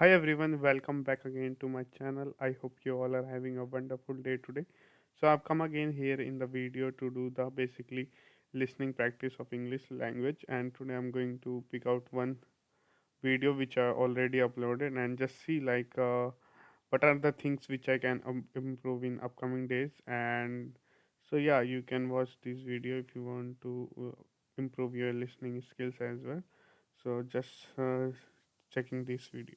Hi everyone, welcome back again to my channel. I hope you all are having a wonderful day today. So I've come again here in the video to do the basically listening practice of English language, and today I'm going to pick out one video which I already uploaded and just see what are the things which I can improve in upcoming days. And so yeah, you can watch this video if you want to improve your listening skills as well. So just checking this video.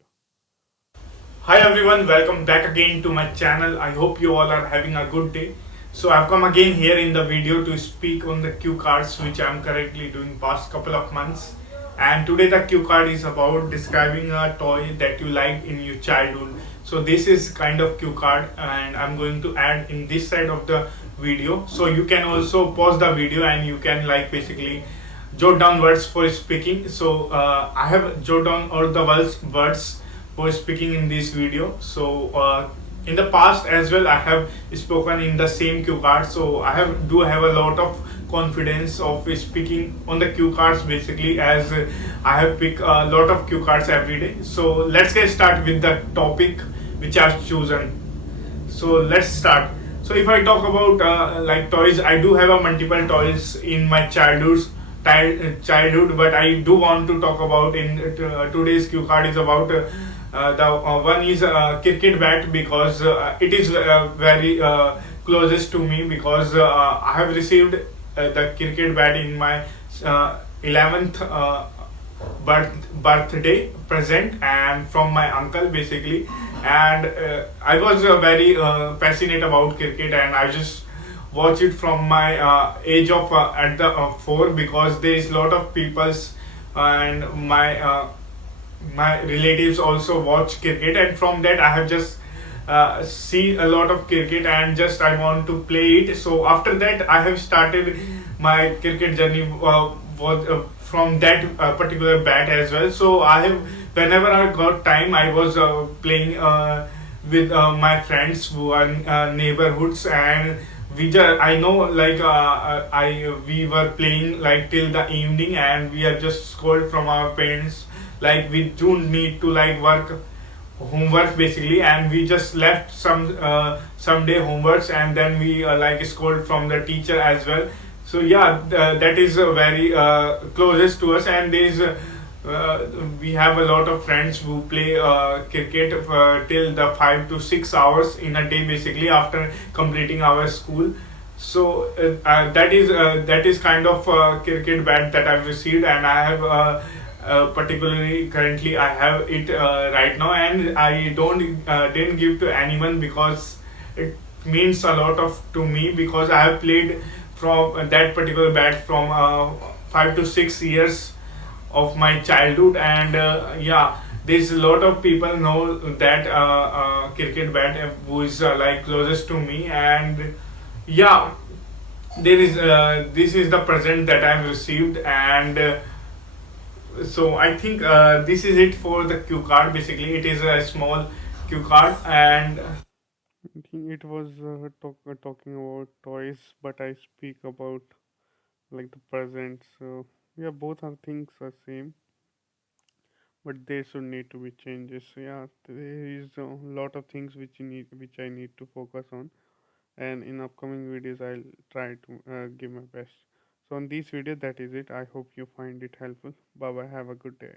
Hi everyone, welcome back again to my channel. I hope you all are having a good day. So I've come again here in the video to speak on the cue cards which I'm currently doing past couple of months. And today the cue card is about describing a toy that you liked in your childhood. So this is kind of cue card and I'm going to add in this side of the video. So you can also pause the video and you can basically jot down words for speaking. So I have jot down all the words for speaking in this video. So in the past as well, I have spoken in the same cue card. So do have a lot of confidence of speaking on the cue cards basically, as I have picked a lot of cue cards every day. So let's get started with the topic which I've chosen. So let's start. So if I talk about toys, I do have a multiple toys in my childhood, but I do want to talk about in today's cue card is about the one is cricket bat, because it is very closest to me, because I have received the cricket bat in my 11th birthday present and from my uncle basically. And I was very passionate about cricket, and I just watch it from my age of at the 4, because there is a lot of people's and my relatives also watch cricket, and from that I have just see a lot of cricket and just I want to play it. So after that I have started my cricket journey was from that particular bat as well. So I have, whenever I got time, I was playing with my friends who are neighborhoods, and I know I we were playing like till the evening, and we are just scolded from our parents, like we don't need to work homework basically, and we just left some day homeworks, and then we scold from the teacher as well. So yeah, that is very closest to us, and there is we have a lot of friends who play cricket till the 5 to 6 hours in a day basically after completing our school. So that is kind of cricket bat that I've received, and I have particularly currently I have it right now, and I don't didn't give to anyone because it means a lot of to me, because I have played from that particular bat from 5 to 6 years of my childhood. And yeah, there's a lot of people know that cricket bat who is closest to me. And yeah, there is this is the present that I've received. And so I think this is it for the cue card. Basically, it is a small cue card. And I think it was talking about toys, but I speak about like the present. So yeah, both are things are same, but there should need to be changes. So yeah, there is a lot of things which I need to focus on, and in upcoming videos I'll try to give my best. So on this video, that is it. I hope you find it helpful. Bye bye. Have a good day.